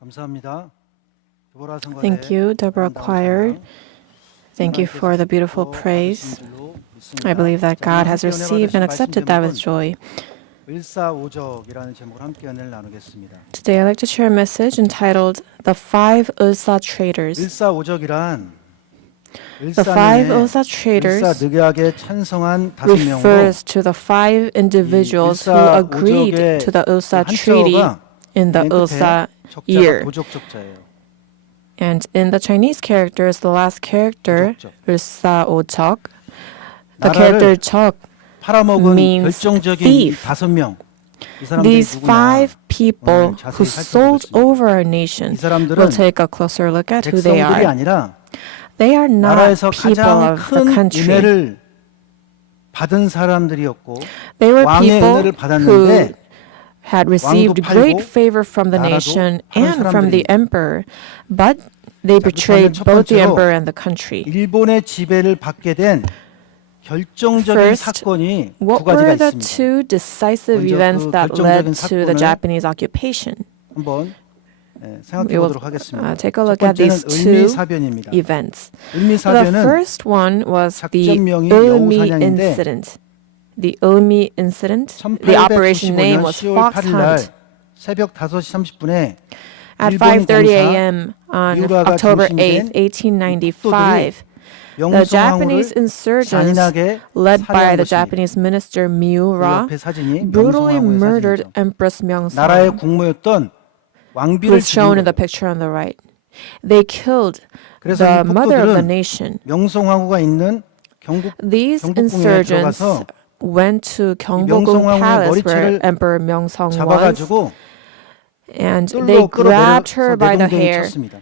감사합니다. Thank you, Deborah Choir. Thank you for the beautiful praise. I believe that God has received and accepted that with joy. 일사오적이라는 제목을 함께 은혜를 나누겠습니다. Today I'd like to share a message entitled The Five Ulsa Traders. 일사오적이란 The five Ulsa traders 일사늑약에 찬성한 5명으로 refers to the five individuals who agreed to the Ulsa Treaty in the Ulsa year. 도적적자예요. And in the Chinese characters, the last character, 일사오적, the character 적 팔아먹은 means 결정적인 thief. 5명. 이 사람들이 These 누구냐? five people 오늘 who 자세히 sold 살펴보겠습니다. over our nation. 이 사람들은 We'll take a closer look at who they 백성들이 are. 아니라 They are not 나라에서 people 가장 of the 큰 country. 은혜를 받은 사람들이었고 They were 왕의 people 은혜를 who 받았는데 had received 왕도 great 팔고 favor from the 나라도 nation 파는 and from the 사람들입니다. emperor, but they betrayed 첫 both the 번째로 emperor and the country. 일본의 지배를 받게 된 결정적인 First, 사건이 두 What 가지가 were the 있습니다. two decisive 먼저 events 그 that 결정적인 led to the 사건을 Japanese occupation? 한번 생각해 We will 보도록 하겠습니다. take a 첫 look at 번째는 these two 을미사변입니다. events. The 을미사변은 first one was the 작전명이 Ulmi 여우사냥인데 incident. The Ulmi incident, the operation name 1895년 was 10월 Fox 8일 날 Hunt. 새벽 5시 30분에 At 일본 5:30 공사 a.m. on 미우라가 October 중심이 8th, 된 1895, the 명성황후를 Japanese insurgents, 잔인하게 led by 살해한 the 것입니다. Japanese minister 그 Miura, 옆에 사진이 brutally 명성황후의 murdered 사진이죠. Empress 나라의 Myeongsong, 국모였던 who 왕비를 is shown in 죽인 the 거예요. picture on the right. They killed 그래서 the 이 mother of the 폭도들은 nation. 명성황후가 있는 These 경복궁에 insurgents 들어가서 went to Gyeongbokgung 명성황후의 Palace 머리채를 where Emperor Myeongsong was, 잡아가지고 and 뜰로 they grabbed 끌어내려서 her by the 내동댕이 hair, 쳤습니다.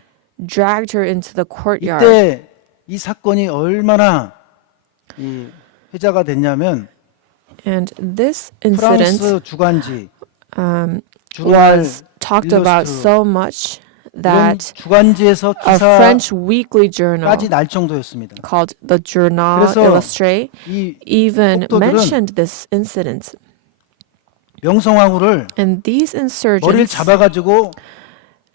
dragged her into the courtyard. 이때 이 사건이 얼마나 이 회자가 됐냐면 And this incident 프랑스 주간지 was talked about 일러스트로 so much 이런 that 주간지에서 a French weekly journal 기사까지 날 정도였습니다. called the Journal 그래서 Illustré 이 even 폭도들은 mentioned this incident. 명성황후를 And these 머리를 insurgents, 잡아가지고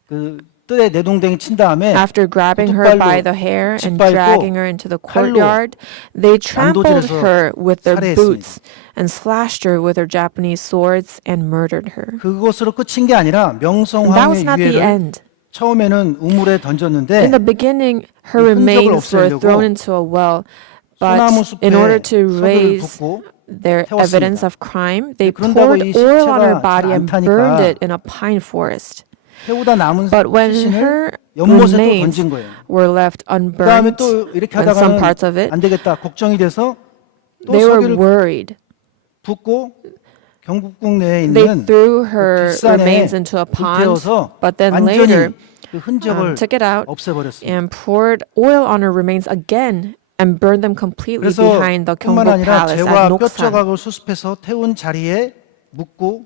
그 뜰에 내동댕이 친 다음에 after grabbing her by 구두발로 the hair and 짓밟고 dragging her into the 칼로 courtyard, they trampled 난도질해서 her with their 살해했습니다. boots and slashed her with their Japanese swords and murdered her. 그것으로 끝인 게 아니라 And that was 명성황후의 not the 유해를 end. 처음에는 우물에 던졌는데 In the beginning, her 이 흔적을 remains were 없애려고 thrown into a well, 소나무 but in order 숲에 to 석을 raise 붓고 their 태웠습니다. evidence of crime, they 그런다고 poured 이 oil on her 시체가 body 잘 안 and burned 타니까 it in a pine forest. 태우다 남은 But when 시신을 her 연못에 또 remains 던진 거예요. were left 그 다음에 unburned, 또 이렇게 and some 하다가는 parts of it, 안 되겠다 걱정이 돼서 또 they were 석유를 worried. 붓고 경복궁 내에 They 있는 threw her 뒷산에 remains into a pond, 불태워서 but then later 완전히 그 흔적을 took it out 없애버렸습니다. and poured oil on her remains again and burned them completely 그래서 behind the 뿐만 Gyeongbok 아니라 Palace 재와 at Noksan. 뼈조각을 수습해서 태운 자리에 묻고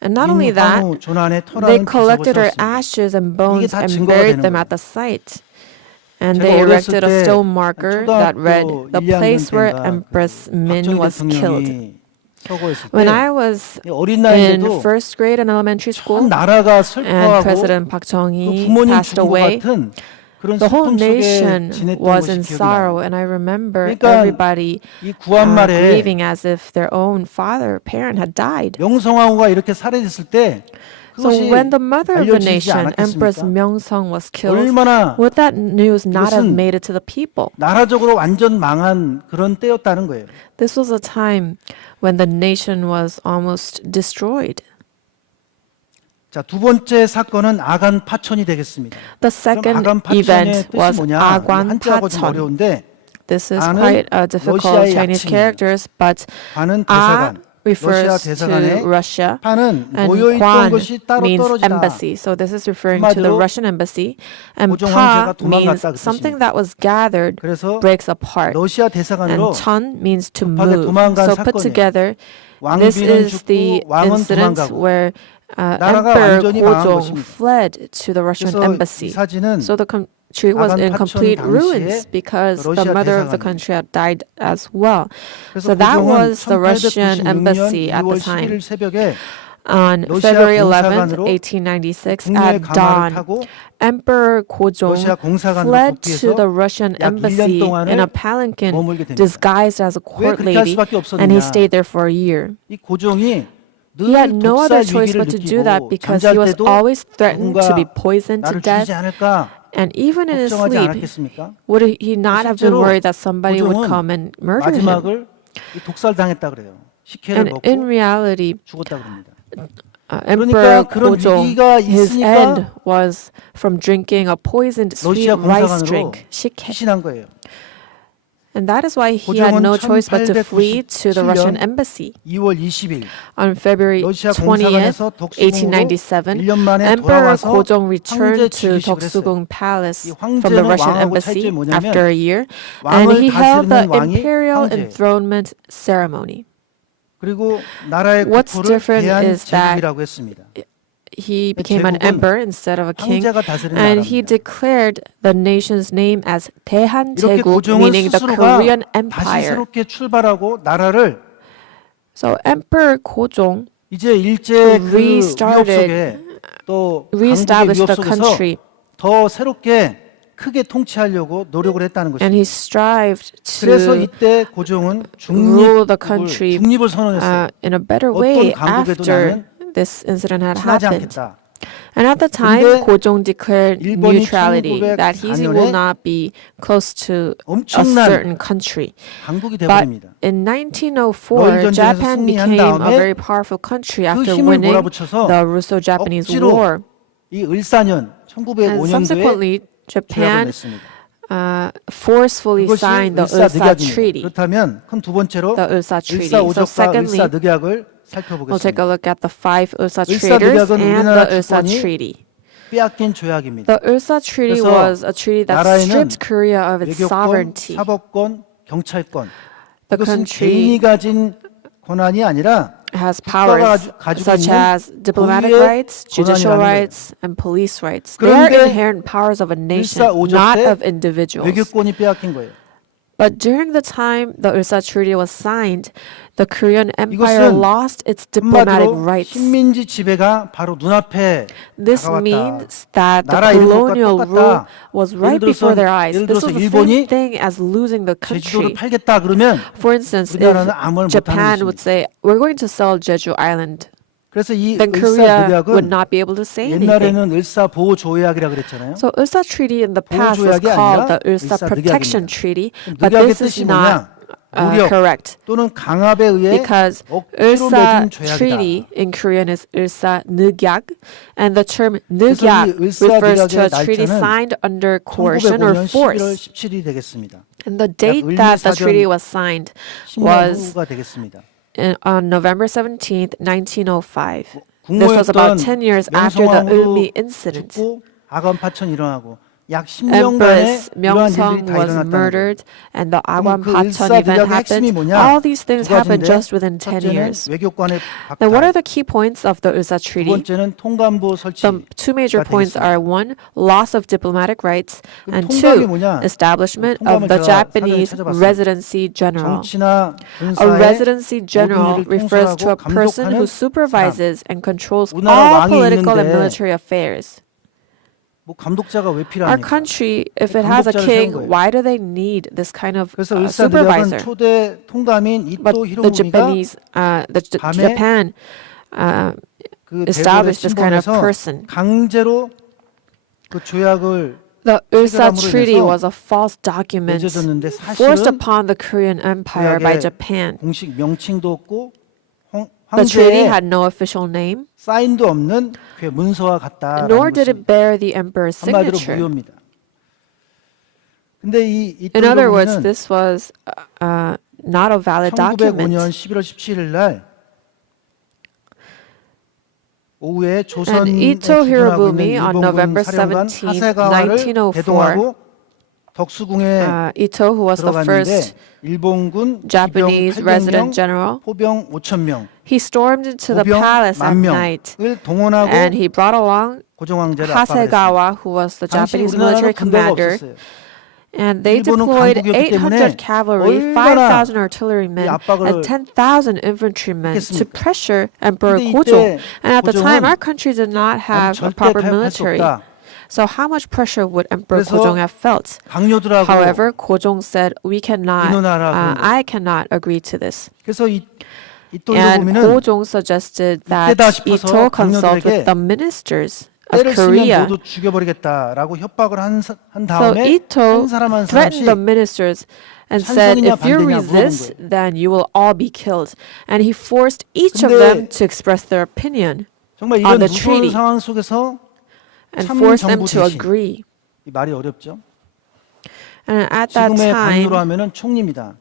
And not only that, 인황후 조난에 they 터라는 collected her 기석을 세웠습니다. ashes and bones 다 and 증거가 buried 되는 them 거예요. at the site. And 제가 they 어렸을 erected a 때 stone marker that read, 초등학교 the 1, 2학년 place where 때인가 Empress Min 박정희 was killed. 대통령이 서거했을 When 때 I was 어린 in 나이에도 first grade and elementary 전 school, 나라가 and 슬퍼하고 President Park 그 Chung-hee 부모님 passed 죽은 것 away, 같은 그런 the whole 슬픔 속에 nation 지냈던 was 것이 in 기억이 sorrow. 나요. And I remember 그러니까 everybody 이 구한말에 grieving as if their own father, parent had died. 명성황후가 이렇게 살해됐을 때 So 그것이 when the mother of the 알려지지 nation, Empress 않았겠습니까? Myeongsong, was killed, 얼마나 would that news not have 이것은 made it to the people? 나라적으로 완전 망한 그런 때였다는 거예요. This was a time when the nation was almost destroyed. 자, 두 번째 사건은 아간 파천이 되겠습니다. The 그럼 second 아간 파천의 event 뜻이 was 뭐냐? Agwan 한자하고 좀 Pachon. 어려운데 This is 아는 quite a difficult 러시아의 Chinese 약칭이에요. characters, but 관은 A 대사관, 러시아 refers to 대사관의 Russia, 파는 and 모여있던 Kwan 것이 따로 means 떨어지다. embassy. So this is referring to the 한마디로 Russian embassy, and 고종 Pa 황제가 도망갔다 means 그 something 뜻입니다. that was gathered 그래서 breaks apart, 러시아 대사관으로 and Chun means to 급하게 move. 도망간 So put 사건이에요. together, this 왕비는 is the 죽고 왕은 incident 도망가고 where 나라가 Emperor 완전히 망한 Gojong 것입니다. fled to the Russian 그래서 이 embassy. 사진은 So the country was 아간 in 파천 complete 당시에 ruins because the 러시아 mother of the 대사관이에요. country had died as well. 그래서 So that 고종은 was the Russian 1896년 embassy at 2월 the time. 11일 새벽에 On 러시아 February 11th, 공사관으로 1896, 국내의 at 가마를 dawn, 타고 Emperor Gojong 러시아 공사관으로 fled to 복귀해서 the Russian 약 1년 embassy 동안을 in a palanquin 머물게 됩니다. disguised as a 왜 court 그렇게 할 lady, 수밖에 and he 없었느냐? stayed there for a year. 이 고종이 He had 늘 no other 독살 choice 위기를 but to do that 느끼고 because he 잠잘 was 때도 always threatened to be 누군가 poisoned to 나를 death, 죽이지 않을까 and even in his 걱정하지 sleep, 않았겠습니까? would he not have been 실제로 worried that somebody would 고종은 come and murder him? 마지막을 이 독살당했다 그래요. 식혜를 And in 먹고 reality, 죽었다 그럽니다. Emperor 그러니까 그런 Gojong, 위기가 his 있으니까 end was from drinking a poisoned sweet 러시아 rice 공사관으로 drink, 식혜. 피신한 거예요. And that is why he had 고종은 no choice but to flee to the Russian 1897년 embassy. 2월 20일 On February 러시아 20th, 공사관에서 덕수궁으로 1897, 1년 만에 Emperor 돌아와서 Gojong returned 황제 to 즉위식을 Deoksugung Palace 이 from the 황제는 Russian 왕하고 embassy 차이점이 뭐냐면 after a year, and 왕을 he held the 다스리는 왕이 imperial 황제예요. enthronement ceremony. 그리고 나라의 What's 국호를 different 대한 is that 제국이라고 했습니다. He became an 제국은 emperor instead of a king, 황제가 다스리는 and he 나라입니다. declared the nation's name as 이렇게 대한제국, 고종은 meaning the 스스로가 Korean 다시 Empire. 새롭게 출발하고 나라를 So Emperor Gojong 이제 일제 그 위협 restarted, 속에 또 강국의 reestablished 위협 the 속에서 country, 더 새롭게 크게 통치하려고 노력을 했다는 and he 것입니다. strived 그래서 to 이때 고종은 rule the country 중립을 선언했어요. in a better 어떤 way 강국에도 after this incident had 친하지 happened. 않겠다. And at the time, 근데 Gojong declared 일본이 neutrality, that he 1904년에 will not be close to a 엄청난 certain country. 강국이 But 되어버립니다. in 러일 1904, 전쟁에서 Japan 승리한 became a 다음에 very powerful country 그 after 힘을 winning 몰아붙여서 the Russo-Japanese 억지로 War. 이 을사년 And 1905년도에 subsequently, 조약을 Japan 냈습니다. forcefully 그것이 signed the 을사 Ulsa 늑약입니다. Treaty. 그렇다면 그럼 두 번째로 The Ulsa Treaty. 을사 So 오적과 secondly, 을사 늑약을 we'll take 살펴보겠습니다. a look at the 5 Ulsa 을사 Traitors 늑약은 and 우리나라 the Ulsa 주권이 Treaty. 빼앗긴 조약입니다. The Ulsa Treaty 그래서 was a treaty that 나라에는 stripped Korea of its 외교권, sovereignty. 사법권, 경찰권 The 이것은 country 개인이 가진 권한이 아니라 has 국가가 powers 가지고 such 있는 as diplomatic 고유의 rights, judicial 권한이라는 거예요. rights, and police rights. They are 그런데 inherent powers of a nation, 을사 오적 not 때 of individuals. 외교권이 빼앗긴 거예요. But during the time the Ulsa Treaty was signed, the Korean Empire 이것은 lost its diplomatic 한마디로 rights. 식민지 지배가 바로 눈앞에 This 다가왔다. means that the 나라 잃은 것과 colonial 똑같다. rule was right 예를 before 들어서- their eyes. 예를 This 들어서 was the 일본이 same thing as losing the 제주도를 country. 팔겠다 그러면 For instance, if 우리나라는 아무 말 못하는 Japan would 것입니다. say, we're going to sell Jeju Island, 그래서 이 then 을사 Korea would 늑약은 not be able to say anything. 옛날에는 을사 보호 조약이라 그랬잖아요. So Ulsa Treaty in the past was 조약이 called the 아니라 Ulsa 을사 Protection 늑약입니다. Treaty, but 늑약의 this is 뜻이 not 뭐냐? 무력 correct. 또는 강압에 의해 Because 억지로 Ulsa 맺은 조약이다. Treaty in Korean is Ulsa Nugyak, and the term 그래서 Nugyak 이 을사 refers to a 늑약의 treaty 날짜는 signed under coercion or 1905년 11월 force. 17일이 되겠습니다. And the date 약 that the 을미사전 treaty was signed 10년 was 후가 되겠습니다. on November 17th, 1905. This was about 국모였던 10 years after the 명성황후도 Ulmi incident. 죽고 아간 파천이 일어나고 약 10년간의 Empress 이러한 일들이 Myeongsong 다 was 일어났다는 거예요. murdered and the Agwan 그 Pachon 을사 event 늑약의 핵심이 happened. 뭐냐? All these things 두 happened 가지인데 just within 10 첫째는 years. 외교관의 Then what are 박탈, the key points of the Ulsa 두 Treaty? 번째는 통감부 설치. The two major points are one, loss of diplomatic rights, and 통감이 two, 뭐냐? establishment 통감을 of the 제가 Japanese 사전에 찾아봤습니다. residency general. 정치나 A 군사의 residency general 모든 일을 refers to a 통솔하고 person who 감독하는 supervises and controls 우리나라 all 왕이 political and 있는데 military affairs. 뭐 감독자가 왜 Our 필요합니까? country, if it has a 감독자를 king, 세운 거예요. why do they need this kind of 그래서 을사 늑약은 supervisor? 초대 통감인 But 이토 the 히로부미가 Japanese, 밤에 Japan 그 대궐에 established this kind of 침범해서 person. 강제로 그 조약을 The Ulsa 체결함으로 Treaty 인해서 was a false document 맺어졌는데 forced 사실은 upon the Korean Empire by 조약에 Japan. 공식 명칭도 없고 The treaty 황제의 had no official name, 사인도 없는 그 문서와 같다라는 nor did 것이 it bear the emperor's 한마디로 signature. 무효입니다. 근데 이 In other words, 이토 this was not a valid 1905년 document. 11월 17일 날 오후에 And 조선에 Ito 주둔하고 있는 Hirobumi on 일본군 November 사령관 17, 하세가와를 1904, 대동하고 덕수궁에 Ito, who was the first 들어갔는데 일본군 기병 Japanese resident 800명, general, 포병 5,000명, he stormed into the 보병 palace at night, 10,000명을 동원하고 and he brought along 고종 황제를 압박했습니다. Hasegawa, who was the 당시 Japanese 우리나라는 military 군대가 commander. 없었어요. And they 일본은 deployed 강국이었기 때문에 800 cavalry, 얼마나 5,000 artillerymen, 이 압박을 and 10,000 infantrymen to 했겠습니까? pressure Emperor 근데 Gojong. 이때 And at the time, 고종은 our country did not 나는 have a 절대 proper 타협할 수 military. 없다. So how much pressure would Emperor 그래서 Gojong have felt? 강요들하고 However, Gojong said, "We cannot. 민원하라 그런 거예요. I cannot agree to this." 그래서 이토 And 보면은 Gojong suggested that 이때다 싶어서 Ito consult 강요들에게 with the ministers of 때를 쓰면 Korea. 모두 죽여버리겠다라고 협박을 한 So 다음에 Ito 한 사람 한 threatened 사람씩 the ministers and said, 찬성이냐 if you 반대냐 물어본 resist, 거예요. then you will all be killed. And he forced each of 근데 them to express their opinion 정말 on 이런 the 무서운 treaty 상황 속에서 and 참 forced them 정부 to 대신 agree. 이 말이 어렵죠. And at that 지금의 time, 강요로 하면은 총리입니다.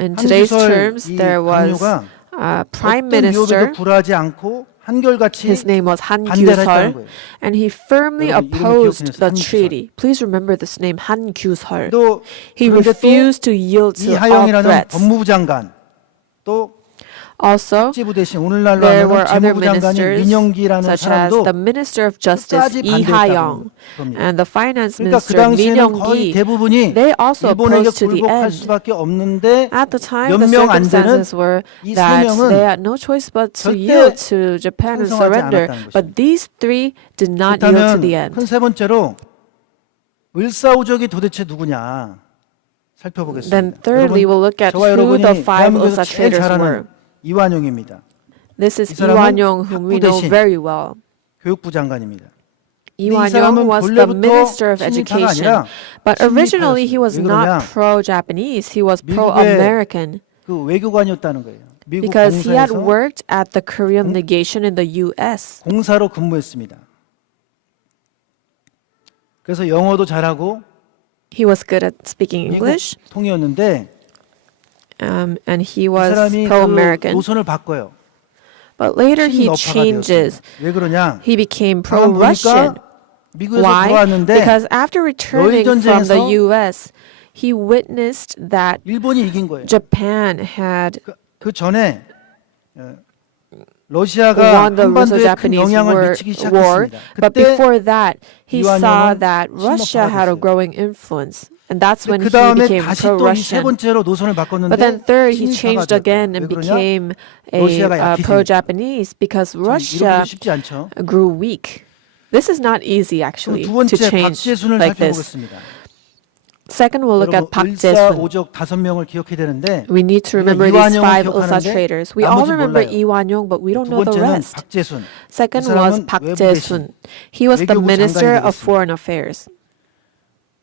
in today's 한주설 terms, 이 there was 강요가 a prime 어떤 minister. 위협에도 굴하지 않고 한결같이 His name was Han 반대를 했다는 Kyusol, 거예요. and he firmly 여러분, 이름을 opposed 기억해주세요. the Han treaty. Please remember this name, Han Kyusol. 또 He 그런데 또 refused to yield to all 이하영이라는 threats. 법무부 장관 또 Also, 지부 대신 오늘날로 there were 하면 other 재무부 장관인 ministers, 민영기라는 such as 사람도 the Minister of Justice 끝까지 Lee 반대했다고 Ha-young 겁니다. and the Finance 그러니까 그 Minister Min 당시에는 거의 Young-gi. 대부분이 They also 일본에게 opposed to the 굴복할 end. 수밖에 없는데 At the time, 몇 the 명 안 되는 circumstances were 이 세 that 명은 they had no choice but to 절대 yield to Japan and 찬성하지 surrender. 않았다는 But these three did not yield to the 그렇다면 end. 큰 세 번째로 을사오적이 도대체 누구냐 살펴보겠습니다. Then thirdly, we'll look at 저와 who 여러분이 the five 대한민국에서 Ulsa 제일 traders 잘 were. 아는 이완용입니다. This is 이 사람은 Lee Wan-yong, whom we 학부 know 대신 very well. 교육부 장관입니다. Lee 이 Wan-yong 사람은 was the 본래부터 Minister of 친일파가 Education. 아니라 But originally he was 왜 not 그러냐? pro-Japanese, he was 미국의 pro-American. 그 외교관이었다는 거예요. 미국 Because he had 공사에서 worked at the Korean legation in the U.S. 공사로 근무했습니다. 그래서 영어도 잘하고 He was good at speaking 미국 English, 통이었는데 and he 이 was 사람이 그 pro-American. 노선을 바꿔요. But later he 친러파가 changes. 되었습니다. 왜 그러냐? He became 가만 pro-Russian. 보니까 미국에서 Why? 들어왔는데 Because after returning from the 전쟁에서 U.S., he witnessed that 일본이 이긴 거예요. Japan had 그 전에 러시아가 won the 한반도에 큰 Russo-Japanese 영향을 미치기 war. 시작했습니다. But 그때 before that, he saw 이완용은 that Russia 친러파가 had a 됐어요. growing influence. And that's when 그 he 다음에 became 다시 또 이 세 pro-Russian. 번째로 노선을 바꿨는데 But then third, he 친일파가 changed 되었다. again 왜 and 그러냐? became 러시아가 a 약해지니까. pro-Japanese because 참 Russia 이러기도 쉽지 않죠. grew weak. This is not easy, actually, 두 to 번째 change 박재순을 like this. 살펴보겠습니다. Second, we'll look at Park 여러분 을사 Jae-sun. 오적 5명을 기억해야 되는데 We need to 우리가 remember these 이완용을 five Ulsa 기억하는데 traders. We all 나머지 remember 몰라요. Lee Wan-yong, but we don't 두 know the 번째는 rest. 박재순. Second 이 was 사람은 Park 외부 Jae-sun. He was the 외교부 Minister 장관이 of 되겠습니다. Foreign Affairs.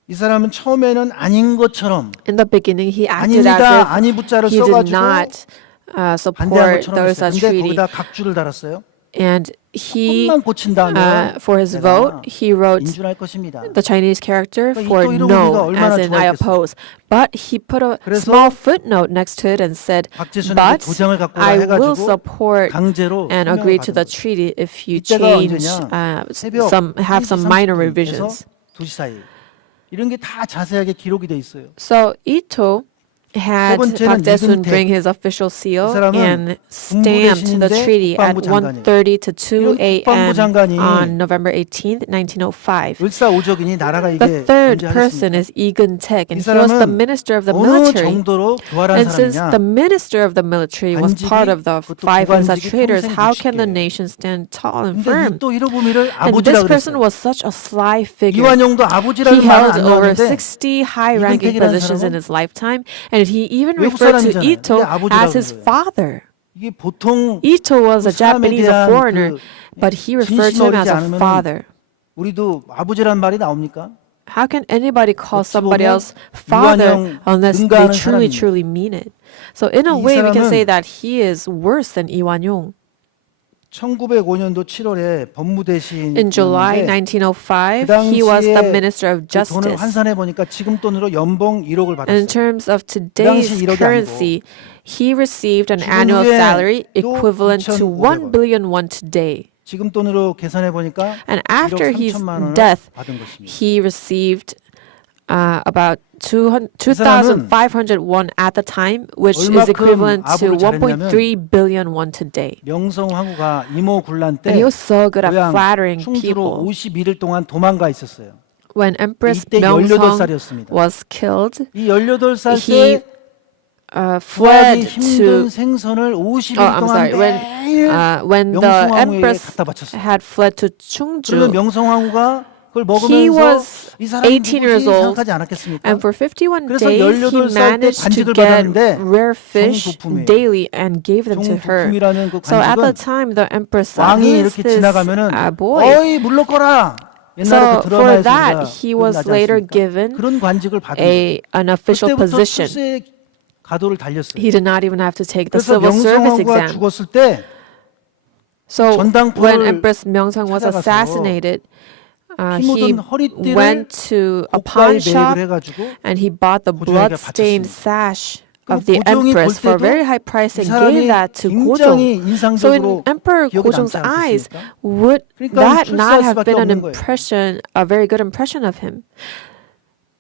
이 사람은 처음에는 아닌 것처럼 In the beginning, he acted as 아닙니다. 아니 부자를 if he did 써가지고 not 반대한 support 것처럼 the 했어요. Ulsa 근데 Treaty. 거기다 각주를 달았어요. And he, 것만 고친 다음에 for his 내가 vote, he wrote 인준할 것입니다. the Chinese character 그러니까 for 이토 히로부미가 no, 얼마나 as in I 좋아했겠어요. oppose. But he put a 그래서 small footnote next to it and said, 박재순에게 but 도장을 갖고 와 I will 해가지고 support 강제로 and 서명을 agree to 받은 the 거예요. treaty if you 이때가 change 언제냐? 새벽 have 1시 some minor 30분에서 revisions. 2시 사이 이런 게 다 자세하게 기록이 돼 있어요. So Ito had 번째는 Park Jae-sun 이근택. bring his official seal 이 사람은 and stamped the 국무대신인데 treaty at 국방부 장관이에요. 1:30 to 2 이런 국방부 a.m. 장관이 on November 18th, 1905. 을사오적이니 나라가 이게 The third 언제 person 하겠습니까? is Lee Geun-taek, and 이 he was the 사람은 minister of the 어느 military. 정도로 교활한 And since 사람이냐? the minister of the military was 관직이, part of the 그것도 five Ulsa 고관직이 traders, 평생 how can the 60개예요. nation stand tall and 근데 firm? 이또 히로부미를 And this 아버지라 person 그랬어요. was such a sly figure. 이완용도 He 아버지라는 말은 held 안 over 나왔는데 60 high-ranking 이근택이라는 positions in 사람은 his lifetime, and he even 외국 referred to 사람이잖아요. Ito 근데 아버지라고 as his 그러는 거예요. father. 이게 보통 Ito was 그 a 사람에 Japanese, a 대한 foreigner, 그 but he referred to him as 진심이 a 어리지 않으면은 father. 우리도 아버지란 말이 나옵니까? How can anybody call 어찌 somebody 보면 else father 이완용 unless they 능가하는 truly, 사람입니다. truly mean it? So in a 이 way, we can say 사람은 that he is worse than Lee Wan-yong. 1905년도 7월에 법무대신 In July 1905, he was the Minister of 돈을 Justice. 환산해 보니까 지금 돈으로 연봉 1억을 And in 받았어요. terms of today's 당시 1억이 currency, he received an 지금 annual 후에 salary 또 equivalent to 1 2,500원. billion won today. 지금 돈으로 계산해 보니까 And 1억 after his 3천만 원을 death, 받은 것입니다. he received about 2,500 won at the time, which is 얼마큼 equivalent to 아부를 잘했냐면 1.3 billion won today. 명성황후가 이모 곤란 And 때 he was so good at 고향 flattering 충주로 people. 51일 동안 도망가 있었어요. When Empress 이때 Myeongseong 18살이었습니다. was killed, 이 18살 he 때 구하기 fled 힘든 to. 생선을 50일 I'm 동안 sorry. 매일 When the 명성황후에게 Empress 갖다 바쳤어요. had fled to 그러면 Chungju, 명성황후가 그걸 he 먹으면서 was 이 사람이 18 누구지 years old, 생각하지 않았겠습니까? and for 51 그래서 days he 18살 때 managed to 관직을 get 받았는데 rare fish 종부품이에요. daily and gave them to her. 종부품이라는 그 So at the 관직은 time, the Empress said, 왕이 "Who is 이렇게 this 지나가면은 boy?" 어이 물러거라. 옛날에 So 그 for 드라마에서 that, 우리가 he was 기억나지 later 않습니까? given 그런 관직을 받은 거예요. an official 그때부터 position. 출세 가도를 달렸어요. He did not even have to take the 그래서 civil service 명성황후가 exam. 죽었을 때 So 전당포를 when Empress Myeongseong was 찾아가서 assassinated, 피 he 묻은 허리띠를 went to a 고가에 pawn shop 매입을 해가지고 and he bought the 고종에게 blood-stained 바쳤습니다. sash 그럼 of the 고종이 볼 Empress for a 때도 very high price 이 and 사람이 gave that to 굉장히 Gojong. So in 인상적으로 Emperor 기억에 Gojong's 남지 eyes, 않겠습니까? would 그러니까 that 출세할 not have 수밖에 been an 없는 거예요. impression, a very good impression of him?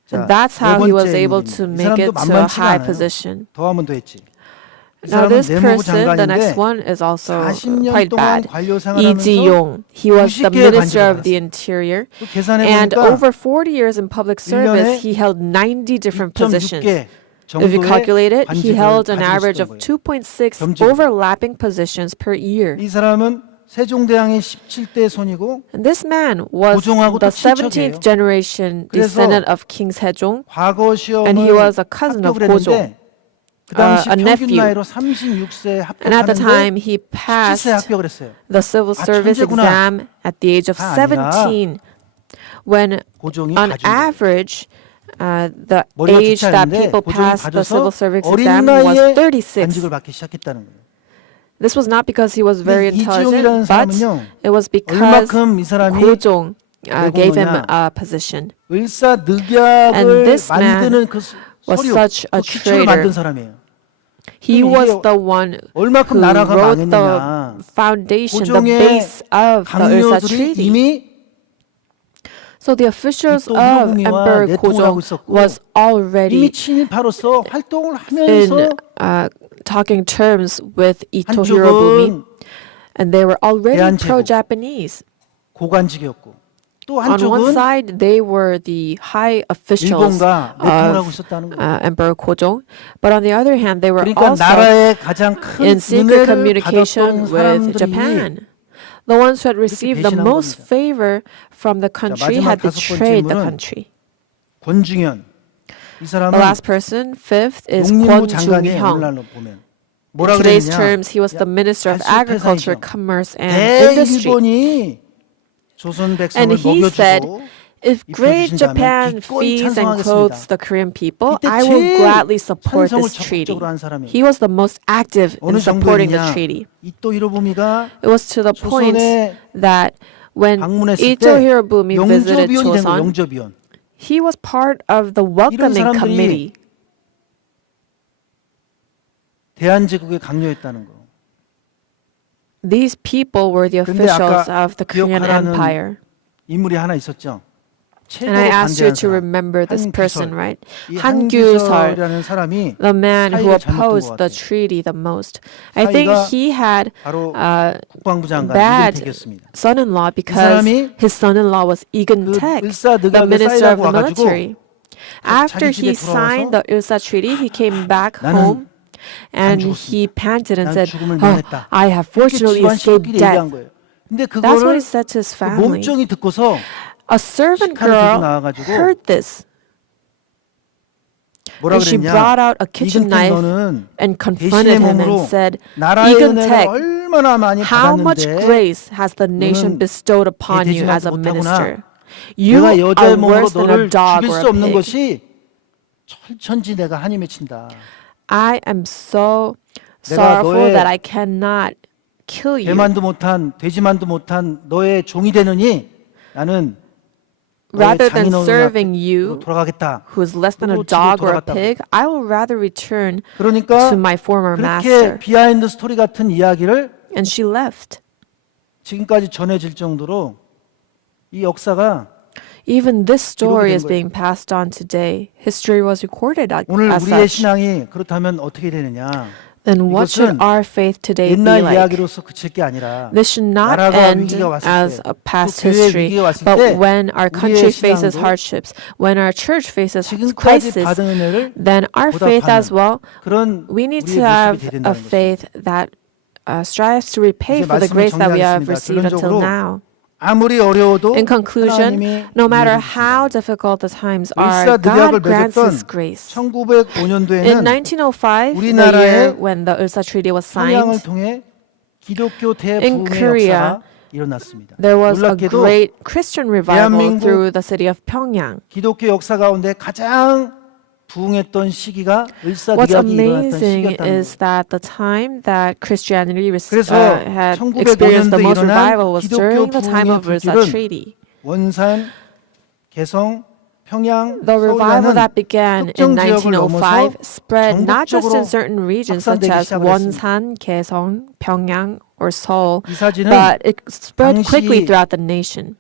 자, And that's 네 how he was 번째 able 인물입니다. to 이 make 사람도 it to a 만만치가 high 않아요. position. 더하면 더 했지. 이 Now 사람은 this 내무부 person, the next 장관인데 one, is also 40년 quite 동안 bad. 관료 Lee 생활하면서 Ji-yong. He was the 90개의 Minister 관직을 of the 받았어요. Interior. 그 계산해 And 보니까 over 40 years in public service, he held 90 different positions. 2.6개 If you 정도의 calculate it, he 관직을 held an 가지고 average 있었던 of 거예요. 2.6 겸직으로. overlapping positions per year. 이 사람은 세종대왕의 17대 손이고 And this man was 고종하고 the 또 친척이에요. 17th generation 그래서 descendant of King Sejong. 과거 And he 시험을 was a cousin of 합격을 했는데 그 당시 a 평균 nephew. 나이로 36세에 And at the time, 합격하는데 he 17세에 passed 합격을 했어요. the civil service 천재구나. exam at the age of 다 아니라 17, when 고종이 on 봐준 거예요. average, the 머리가 age 좋지 that 않은데 people 고종이 passed the civil 봐줘서 service 어린 exam was 나이에 36. 관직을 받기 시작했다는 거예요. This was not because he was very 근데 이지용이라는 intelligent, but 사람은요. it was because 얼마큼 이 사람이 Gojong gave him 내공이냐. a position. And 을사늑약을 this man 만드는 그 was 서류, such a 그 기초를 traitor. 만든 사람이에요. He 그럼 was 이게 the one 얼마큼 who 나라가 wrote the 망했느냐. foundation, the 고종의 base of the Ulsa 강요들이 Treaty. 이미 So the officials 또 of 히로부미와 Emperor 내통을 하고 Gojong 있었고 was 이미 already 친일파로서 활동을 in 하면서 talking terms with Ito Hirobumi, 한쪽은 and they were already 대한제국, pro-Japanese. 고관직이었고 또 On one 한쪽은 side, they were the high officials 일본과 내통을 하고 of 있었다는 거예요. Emperor Gojong, but on the other hand, they were 그러니까 also 나라의 가장 큰 in secret 은혜를 communication 받았던 with 사람들이 Japan. The ones who had received the 배신한 most 겁니다. favor from the country 마지막 had 다섯 번째 betrayed the 인물은 country. 권중현 이 The 사람은 last person, fifth, is 농림부 Kwon 장관이에요. Jung-hyung. 오늘날로 보면 In 뭐라 today's 그랬냐? terms, he was the Minister of Agriculture, Commerce, and Industry. 대일본이 조선 백성을 And he said, 먹여주고 if Great 입혀주신다면 Japan 기꺼이 feeds and 찬성하겠습니다. clothes the Korean people, 이때 I will 제일 gladly support 찬성을 this treaty. 적극적으로 한 사람이에요. He was the most active 어느 in supporting the 정도였냐? treaty. 이토 히로부미가 It was to the point 조선에 that when 방문했을 Ito 때 Hirobumi visited 영접위원이 된 거예요. Chosun, 영접위원. he was part of the 이런 welcoming 사람들이 committee. 대한제국에 강요했다는 거. These people were the 근데 officials 아까 of the Korean 기억하라는 Empire. 인물이 하나 있었죠. And I 최고로 asked you 반대한 to 사람. remember this person, 한규설. right? 이 Han Gyusol, 한규설이라는 사람이 the man who 사이가 잘못된 것 opposed the 같아요. treaty the most. I think 사이가 he had 바로 a 국방부 장관 bad 이근택이었습니다. son-in-law because 사람이 his son-in-law was Egon 그 Taek, the 을사늑약을 minister of 쌓이라고 the 와가지고 military. After 자기 집에 he signed the Ulsa Treaty, he came back 나는 home and 안 he 죽었습니다. panted and 난 said, 죽음을 "Oh, 면했다." I have 이렇게 fortunately 집안 escaped 식구끼리 얘기한 death." 거예요. 근데 That's what 그거를 he said to his 그 family. 몸종이 듣고서 A servant 식칼을 들고 girl 나와가지고 heard this. 뭐라 And she 그랬냐? brought out a kitchen 이근택 knife 너는 and 대신의 confronted him and 몸으로 said, 나라의 Egon 은혜를 Taek, 얼마나 많이 how much 받았는데 grace has the 너는 nation bestowed upon you as a 대신하지 minister? 못하구나. You 내가 are 여자의 몸으로 worse than a 너를 dog 죽일 or 수 a 없는 pig. 것이 철천지 내가 한이 맺힌다. I am so 내가 sorrowful 너의 that I cannot kill you. 개만도 못한 돼지만도 못한 너의 종이 되느니 나는 너의 Rather than 장인어른 serving 앞으로 you, 돌아가겠다. who is less than a 그리고 집으로 dog or a 돌아갔다고. pig, I will rather return 그러니까 to my former 그렇게 master. 비하인드 스토리 같은 이야기를 And she left. 지금까지 전해질 정도로 이 역사가 Even this story 된 is 거예요. being passed on today. History was recorded 오늘 as 우리의 such. 신앙이 그렇다면 어떻게 되느냐? then what should 이것은 our faith today be 옛날 like? 이야기로서 그칠 게 아니라 This should not 나라가 end 위기가 왔을 as 때, a past 또 교회 history, 위기가 왔을 but 때 when our country 우리의 faces 신앙도 hardships, when our church faces 지금까지 crisis, 받은 은혜를 then our faith as well, 그런 we need 우리의 to 모습이 have 돼야 a 된다는 것입니다. faith that strives to repay 이제 for the 말씀을 grace that we have 정리하겠습니다. received until 결론적으로 now. 아무리 어려워도 In conclusion, 하나님이 no matter 은혜를 how 주신다. difficult the times 을사 are, 늑약을 God grants 맺었던 His grace. 1905년도에는 In 1905, the 우리나라의 year when the Ulsa Treaty was 평양을 signed, 통해 기독교 In 대부흥의 Korea, 역사가 일어났습니다. there was a 놀랍게도 great Christian revival 대한민국 through the city of Pyongyang. 기독교 역사 가운데 가장 부흥했던 시기가 What's 을사늑약이 일어났던 amazing 시기였다는 is 거예요. that the time that Christianity 그래서 had experienced the 1905년도에 most 일어난 revival was 기독교 during the time 부흥의 of Ulsa 불길은 Treaty. 원산, 개성, 평양, The revival 서울에는 that began in 특정 지역을 넘어서 1905 spread not just in 전국적으로 certain regions such 확산되기 as 시작을 Wonsan, Kaesong, Pyongyang, or Seoul, 이 사진은 but it spread quickly 당시 throughout the nation.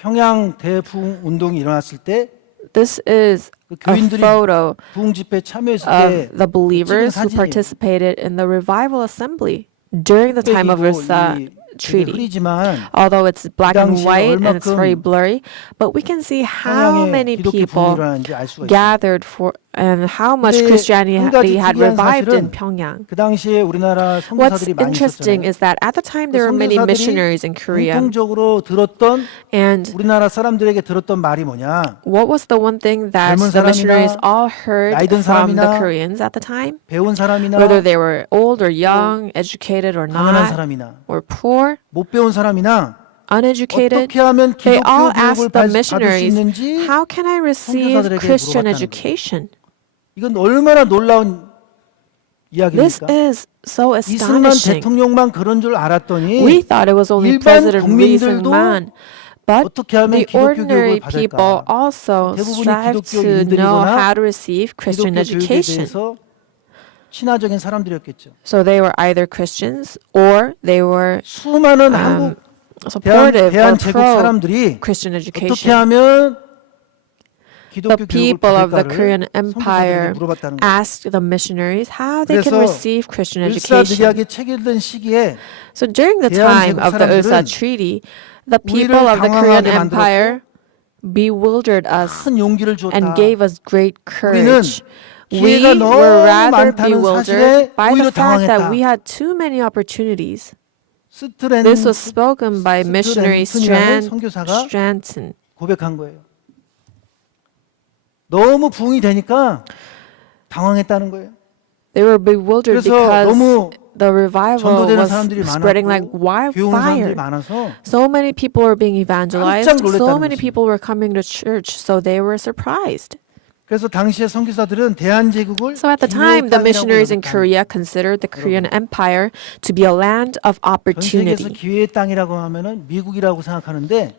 평양 대부흥 운동이 일어났을 때 This is 그 a 교인들이 photo 부흥 집회 참여했을 때 of the believers who 사진이에요. participated in the revival assembly during the time of Ulsa Treaty. 흐리지만 Although it's black and 당시에 white and it's very 얼마큼 blurry, but we can see how 평양에 many 기독교 부흥이 people 일어나는지 알 수가 있습니다. gathered for and how much 근데 Christianity 한 가지 had 특이한 revived in 사실은 Pyongyang. 그 당시에 우리나라 What's 선교사들이 많이 interesting 있었잖아요. is that at the time there were many 선교사들이 missionaries in Korea, 공통적으로 들었던 and 우리나라 사람들에게 들었던 말이 뭐냐? what was the one thing that 젊은 the missionaries 사람이나 all heard 나이 든 from the 사람이나 Koreans at the time? 배운 사람이나 Whether they were old or young, educated or 가난한 not, 사람이나 or poor, 못 배운 사람이나 uneducated, 어떻게 하면 they 기독교 all 교육을 asked the 받을 수 missionaries, 있는지 how can I receive 선교사들에게 Christian 물어봤다는 education? 이건 얼마나 놀라운 This 이야기입니까? is so 이승만 astonishing. 대통령만 그런 줄 알았더니 We thought it was only 일반 President Lee 국민들도 Seung-man, but 어떻게 하면 the 기독교 ordinary 교육을 people 받을까? also 대부분이 strive 기독교 to know 인들이거나 how to receive Christian 기독교 교육에 education. 대해서 친화적인 사람들이었겠죠. So they were either Christians or they were 수많은 한국 supportive or 대한제국 pro 사람들이 Christian 어떻게 education. 하면 The 기독교 교육을 people of the 받을까를 Korean 선교사들에게 Empire 물어봤다는 거예요. asked the missionaries how they can 그래서 receive Christian education. 을사늑약이 체결된 시기에 So during the time 대한제국 of the Ulsa 사람들은 Treaty, the 우리를 people of the Korean 당황하게 Empire bewildered us 큰 용기를 줬다. and gave us great 우리는 courage. We 기회가 너무 were rather 많다는 bewildered 사실에 by 오히려 the fact that 당황했다. we had too many opportunities. 스트랜 This was spoken by missionary 스트랜튼이라는 선교사가 Stranton. 고백한 거예요. 너무 부흥이 되니까 당황했다는 거예요. They were bewildered 그래서 because 너무 the revival 전도되는 was 사람들이 spreading like 많았고 교회 온 사람들이 wildfire. 많아서 So many people were being evangelized. 깜짝 놀랐다는 So many 것입니다. people were coming to church. So they were surprised. 그래서 당시의 선교사들은 대한제국을 So at the 기회의 time, the 땅이라고 missionaries in 여겼다는 Korea considered the Korean Empire to be a land of 전 세계에서 opportunity. 기회의 땅이라고 하면은 미국이라고 생각하는데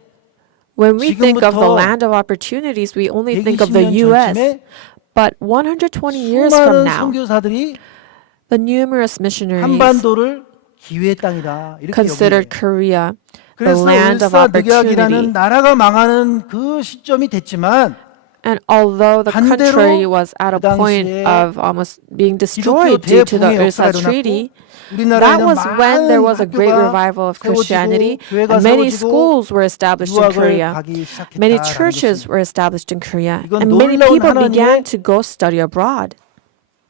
When we think of the 지금부터 land of opportunities, we only think of the 120년 U.S. 전쯤에 But 120 years from 수많은 now, 선교사들이 the numerous missionaries 한반도를 기회의 땅이다 이렇게 considered 여기는 Korea the 그래서 land of opportunity. 을사늑약이라는 나라가 망하는 그 시점이 됐지만 And although the 반대로 country was at a 그 point 당시에 of almost being 기독교 destroyed due to the 대부흥의 Ulsa 역사가 Treaty, 일어났고 우리나라에는 that was when there 많은 was a great 학교가 revival of Christianity, 세워지고 교회가 and many 세워지고 schools were established in 유학을 Korea. 가기 시작했다라는 Many 것입니다. churches were established in Korea, 이건 and many 놀라운 people began 하나님의 to go study abroad.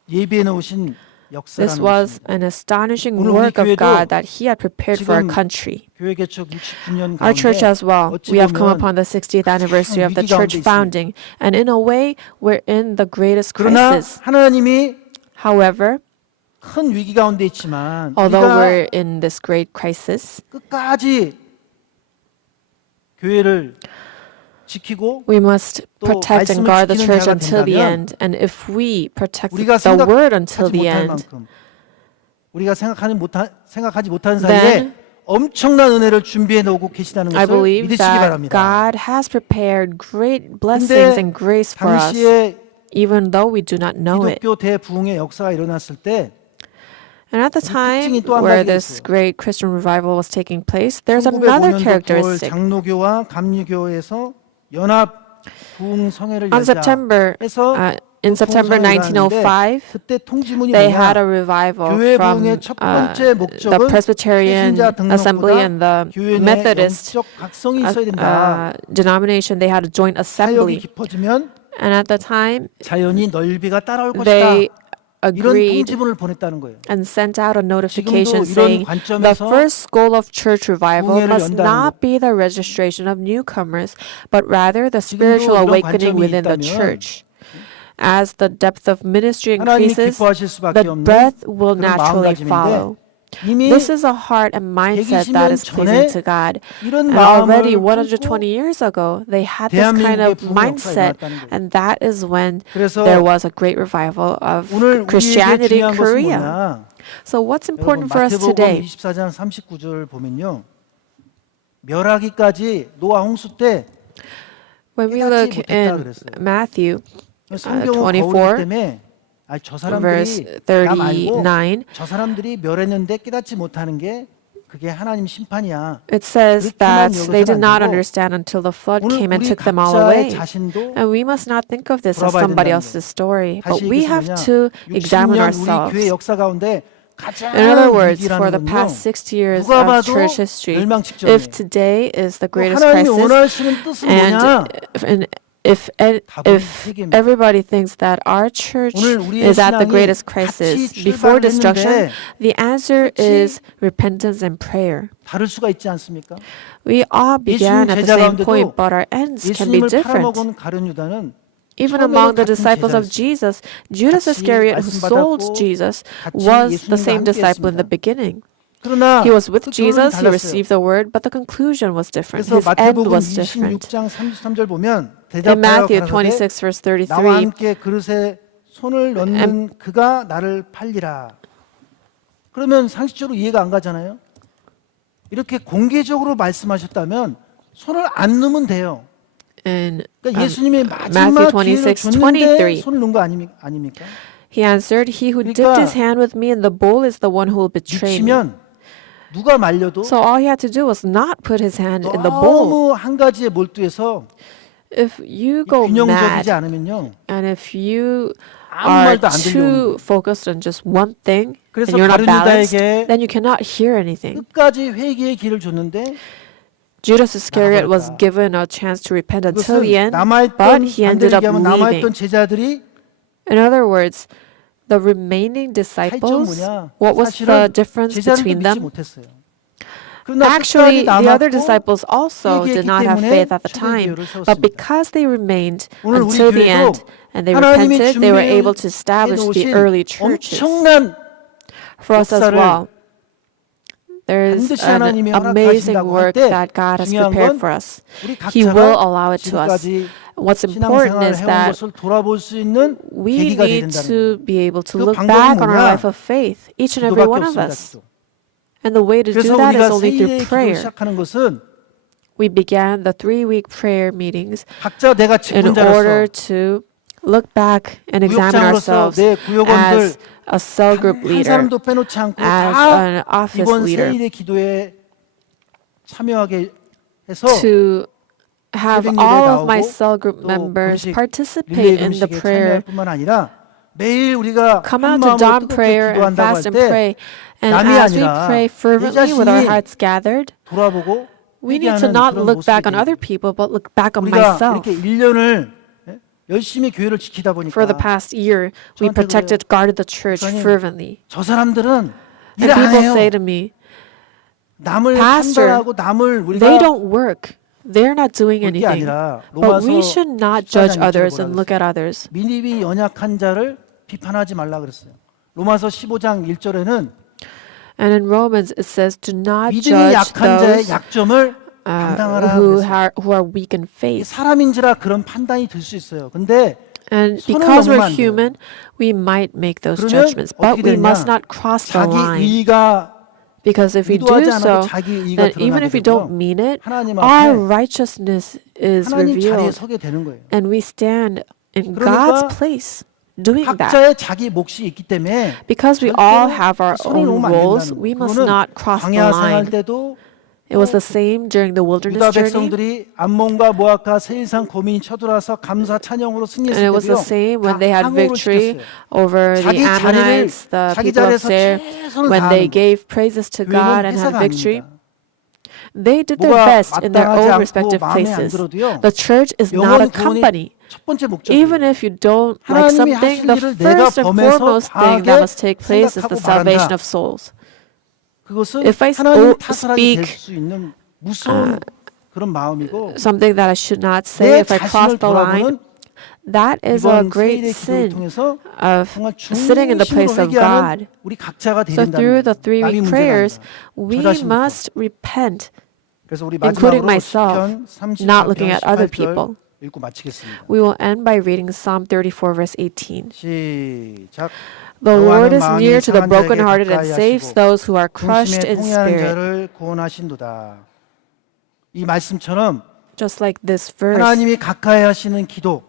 예비해 놓으신 This 역사라는 was 것입니다. an astonishing 오늘 우리 work of 교회도 God that He had prepared for our 지금 country. 교회 개척 69년 Our church 가운데 as well. 어찌 We have come 보면 upon the 60th anniversary of the 위기 church 가운데 있습니다. founding, and in a way, we're in the greatest 그러나 crisis. 하나님이 However, 큰 위기 가운데 있지만 although 우리가 we're in this great crisis, 끝까지 교회를 지키고 we must 또 protect and 말씀을 guard the 지키는 church 자가 until the 된다면 end. And if we protect 우리가 the word until 생각하지 the 못할 end, 만큼 우리가 생각하지 못한 사이에 then 엄청난 은혜를 준비해 놓고 계시다는 I 것을 believe 믿으시기 that 바랍니다. God has prepared great blessings and 근데 grace for us, 당시에 even though we do not know it. 기독교 대부흥의 역사가 일어났을 때 And at the time 특징이 또 한 where 가지가 this 있어요. great Christian revival was taking place, there's another 1905년도 9월 characteristic. 장로교와 감리교에서 연합 부흥 성회를 On 열자 September 해서 in September 총선을 열었는데 1905, 그때 통지문이 they had a 뭐냐? revival 교회 from 부흥의 첫 번째 the 목적은 Presbyterian 개신자 Assembly 등록보다 and the 교회 내 Methodist 영적 각성이 있어야 된다. denomination. They had a joint 사역이 assembly, 깊어지면 and at the time 자연히 넓이가 따라올 they 것이다. 이런 agreed 통지문을 보냈다는 거예요. and sent out a notification 지금도 이런 saying the 관점에서 first goal of church revival 부흥회를 must 연다는 not be the registration of newcomers, but rather the spiritual 이런 awakening 관점이 within the 있다면 church. As the depth of ministry 하나님이 increases, 기뻐하실 수밖에 the 없는 breadth will 그런 naturally 마음가짐인데 follow. 이미 This is a heart and mindset that is 120년 pleasing 전에 to God. 이런 And already 마음을 120 품고 years ago, they had this kind 대한민국의 of 부흥 역사가 mindset, 일어났다는 거예요. and that is when 그래서 there was a great revival of 오늘 우리에게 Christianity 중요한 in 것은 Korea. 뭐냐? So what's 여러분 important for us 마태복음 today? 24장 39절 보면요. 멸하기까지 노아 홍수 때 When we 깨닫지 look 못했다 in 그랬어요. Matthew 성경은 24, 거울이기 때문에 저 verse 사람들이 나 말고 39, 저 사람들이 멸했는데 깨닫지 못하는 게 그게 하나님 심판이야. it says 그렇게만 that they 여겨서는 did 안 not 되고 understand until the flood 오늘 came and 우리 took them all 각자의 away. 자신도 And we must not think of this as 돌아봐야 somebody 된다는 else's story, but 다시 we have 얘기해서 to 뭐냐? examine 60년 우리 교회 ourselves. 역사 가운데 가장 In other words, for 위기라는 the 건요. past 60 years 누가 of 봐도 church history, 멸망 if 직전이에요. today is the greatest 하나님이 crisis, 원하시는 뜻은 뭐냐? and if everybody thinks that our church 오늘 우리의 is at the 신앙이 greatest 같이 crisis before 출발을 destruction, 했는데 the answer 그렇지 is repentance and prayer. 다를 수가 있지 않습니까? We all began 예수님 at the 제자 same 가운데도 point, but our ends can be 예수님을 different. 팔아먹은 가룟 유다는 Even 처음에는 among the 같은 disciples of 제자였어요. Jesus, Judas 같이 Iscariot, who 말씀 sold 받았고 Jesus, 같이 was the 예수님과 same disciple in the 함께했습니다. beginning. 그러나 He was with 그 결론이 Jesus, he 달랐어요. received the word, but the conclusion was different. 그래서 His end 마태복음 was different. 26장 33절 보면 In 대답하여 Matthew 가라사대 26, verse 나와 33, 함께 그릇에 손을 넣는 그가 나를 팔리라. 그러면 상식적으로 이해가 안 가잖아요. 이렇게 공개적으로 말씀하셨다면 손을 안 넣으면 돼요. in 그러니까 예수님이 Matthew 마지막 기회를 26, 줬는데 23. 손을 넣은 거 아닙니까? He answered, He who dipped 그러니까 his hand with me in the bowl is the one who will betray me. 미치면 누가 말려도 So all he had to do was not put his hand in the bowl. 너무 한 가지에 몰두해서 If you go 균형적이지 mad, 않으면요. and if you 아무 are 말도 안 들려오는 too 거예요. focused on just one thing, 그래서 and you're not 가룟 balanced, 유다에게 then you cannot hear anything. 끝까지 회개의 길을 줬는데 Judas Iscariot was 나가버렸다. given a chance to repent until the 그것은 end, but 남아있던 he ended up 반대로 얘기하면 남아있던 leaving. 제자들이 In other words, the remaining 차이점 disciples, 뭐냐? what was the 사실은 difference 제자들도 between 믿지 them? 못했어요. 그러나 Actually, 끝까지 the other 남았고 disciples also 회개했기 did not have 때문에 faith at the 초대 time, 교회를 세웠습니다. but because they remained 오늘 우리 until the 교회도 end and they 하나님이 repented, they were 준비해 able to establish the 놓으신 early churches. 엄청난 For us as 역사를 well, there is 반드시 an 하나님이 amazing 허락하신다고 할 work 때 that God has 중요한 prepared 건 for us. 우리 He will 각자가 allow it to us. 지금까지 What's important 신앙생활을 is 해온 that 것을 돌아볼 수 있는 we 계기가 need 된다는 to 거예요. be able to 그 look 방법은 back on our 뭐냐? life of faith, each and every 기도밖에 one of 없습니다. us. 기도. And the way to 그래서 do that is 우리가 only 새 through 일의 기도를 prayer. 시작하는 것은 We began the 3-week prayer meetings 각자 내가 in order 직분자로서 to look back and examine 구역장으로서 ourselves 내 구역원들 as a cell group 한 leader, 사람도 빼놓지 않고 as 다 an office 이번 새 leader, 일의 기도에 참여하게 해서 to have 새벽 all 예배에 of my 나오고 cell group 또 members 금식, participate 릴레이 in the 금식에 prayer, 참여할 뿐만 아니라 매일 우리가 come 한 out to 마음으로 dawn 뜨겁게 prayer and 기도한다고 fast and 할 때 pray. And 남이 as we 아니라 pray 내 fervently with our 자신이 hearts gathered, 돌아보고 we need to 회개하는 not 그런 look back 모습이 on other 되는 people, but look back on 우리가 myself. 이렇게 1년을 열심히 교회를 지키다 보니까 For the past year, we 저한테 protected, guarded the church 목사님, fervently. 저 사람들은 And 일 안 people 해요. say to me, 남을 Pastor, 판단하고 남을 우리가 they don't work. They're not doing 볼 게 anything. 아니라 But we 로마서 should not judge 14장 1절에 others 뭐라 and look at others. 믿음이 연약한 자를 비판하지 말라 그랬어요. 로마서 15장 1절에는 And in Romans, it says, do not 믿음이 judge 약한 자의 those 약점을 감당하라 who 그랬어요. are weak in 이게 faith. 사람인지라 그런 판단이 들 수 있어요. 근데 And 손을 because 넘으면 we're 안 돼요. human, we might make those 그러면 judgments, but 어떻게 we must 되냐? not cross the 자기 line. 의가 Because if we do 의도하지 않아도 so, 자기 의가 then even 드러나게 if we 되고요. don't mean it, 하나님 our 앞에 righteousness is 하나님 자리에 revealed, 서게 되는 거예요. and we stand in 그러니까 God's place doing that. 각자의 자기 몫이 있기 때문에 Because we all 절대로 have our 손을 own 놓으면 안 roles, 된다는 we 거예요. must 그거는 not cross the 광야 생활 line. 때도 It was the same during the wilderness 유다 journey. 백성들이 암몬과 모압과 세일산 고민이 쳐들어와서 감사 찬양으로 And it was the 승리했을 same when they 때도요. had victory over the 자기 자리를 Ammonites, the 자기 people of 자리에서 Seir, 최선을 when they 다하는 gave praises to God and had 회사가 victory. 아닙니다. They did their 뭐가 best in their 마땅하지 own 않고 respective 마음에 안 places. 들어도요. The church is not a 영원 구원이 company. 첫 번째 목적이에요. Even if you don't like 하나님이 something, 하실 the 일을 내가 first and 범해서 foremost thing 과하게 that must take place is the 생각하고 salvation 말한다. of souls. 그것은 If I 하나님 탓을 하게 될 speak 수 있는 무서운 그런 마음이고 Something that I should not say 내 if I cross 자신을 the line, 돌아보는 that is a 이번 great 세일의 기도를 sin 통해서 of 정말 sitting in the place 중심으로 of 회개하는 God. 우리 각자가 So through the 되는다는 남이 3-week 문제가 prayers, 아니라 we 저 자신부터. must repent, 그래서 우리 including 마지막으로 myself, 시편 not looking 38편 at other 18절 people. 읽고 마치겠습니다. We will end by reading Psalm 34, verse 18. 시작. The Lord 여호와는 is 마음이 near to the 상한 자에게 brokenhearted and 가까이 saves 하시고 those who are crushed 중심에 in 통해하는 spirit. 자를 구원하신도다. 이 말씀처럼 Just like this verse, 하나님이 가까이 하시는 기도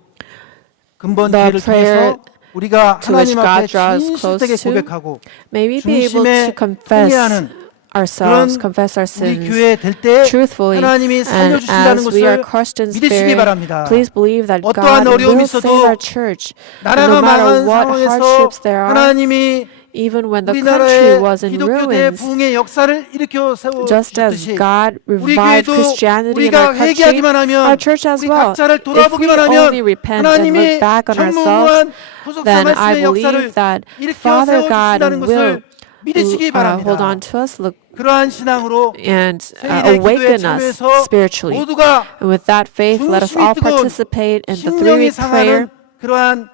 근본 The 기회를 prayer 통해서 우리가 to which 하나님 앞에 God draws 진실되게 close to, 고백하고 may we be able to 중심에 confess 통해하는 ourselves, 그런 confess our 우리 sins 교회 될 때 truthfully, 하나님이 and 살려주신다는 as we are 것을 crushed in 믿으시기 spirit, 바랍니다. please believe that 어떠한 God 어려움이 will save 있어도 our church. And 나라가 no matter 망한 what 상황에서 hardships there are, 하나님이 even when the country 우리나라의 was in 기독교 ruins, 대부흥의 역사를 일으켜 just as 세우셨듯이 God 우리 revived 교회도 Christianity in our 우리가 country, 회개하기만 하면 our church as 우리 well. 각자를 If we 돌아보기만 하면 only repent and 하나님이 look back on ourselves, 전무후무한 구속사 then I 말씀의 역사를 believe that 일으켜 Father God 세워주신다는 will 것을 믿으시기 hold on 바랍니다. to us, look 그러한 신앙으로 and 세일의 기도에 awaken us 참여해서 spiritually. 모두가 And with that faith, let us all 중심이 뜨거운 participate in the 심령이 3-week prayer. 상하는 그러한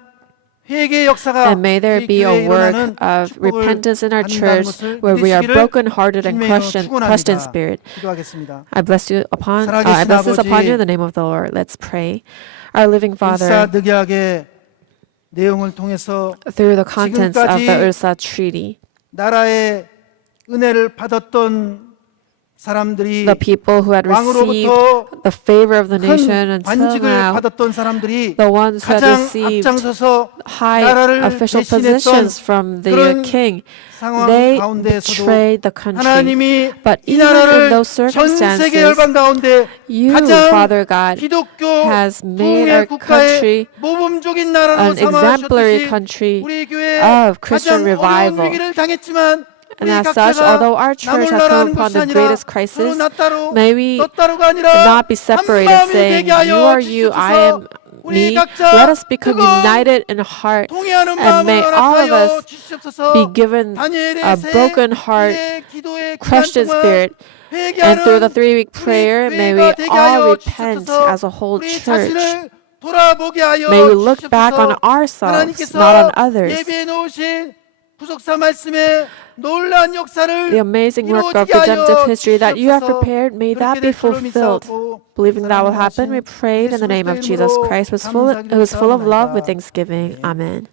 회개의 역사가 And may there 우리 be a 교회에 work 일어나는 of 축복을 repentance in our 받는다는 church 것을 where we are 믿으시기를 brokenhearted and 주님의 crushed 이름으로 in 축원합니다. spirit. 기도하겠습니다. I bless you upon I 살아계신 bless this upon you in 아버지, the name of the Lord. Let's pray. Our living Father, 일사득약의 내용을 통해서 through the contents of the 지금까지 Ursa Treaty, 나라의 은혜를 받았던 사람들이 the people who had received 왕으로부터 the favor of the nation 큰 until 관직을 now, 받았던 사람들이 the ones who had 가장 received 앞장서서 high 나라를 official 대신했던 positions from the 그런 king, 상황 they 가운데에서도 betrayed the country. 하나님이 But 이 even in 나라를 those 전 세계 circumstances, 열방 가운데 you, 가장 Father God, 기독교 has made our 부흥의 국가의 country 모범적인 나라로 an exemplary 삼아주셨듯이 country 우리 교회 of Christian 가장 어려운 revival. 위기를 당했지만 And 우리 as such, 각자가 although our church has 나몰라라는 come upon 것이 the 아니라 greatest 서로 crisis, 나 따로 may we 너 따로가 아니라 not be separated, 한 마음이 saying, 되게 you are 하여 you, I am 주시옵소서. 우리 me. 각자 Let us become 뜨거운 united in heart, 동의하는 and may 마음을 all of 허락하여 us 주시옵소서. be given 다니엘의 a broken heart, 새 기도의 crushed in 기간 동안 spirit. And through the 3-week prayer, may we all repent as a whole 우리 church. 자신을 돌아보게 하여 May we look back on 주시옵소서. ourselves, not on others. 예비해 놓으신 구속사 말씀의 놀라운 역사를 The amazing work of 이루어지게 하여 redemptive history that you have 주시옵소서. prepared, may that 그렇게 be 될 줄로 fulfilled. 믿사오고 Believing that will happen, we 사랑하신 prayed in the name of Jesus 예수 Christ, 그리스도 who was full of love 이름으로 with thanksgiving. Amen.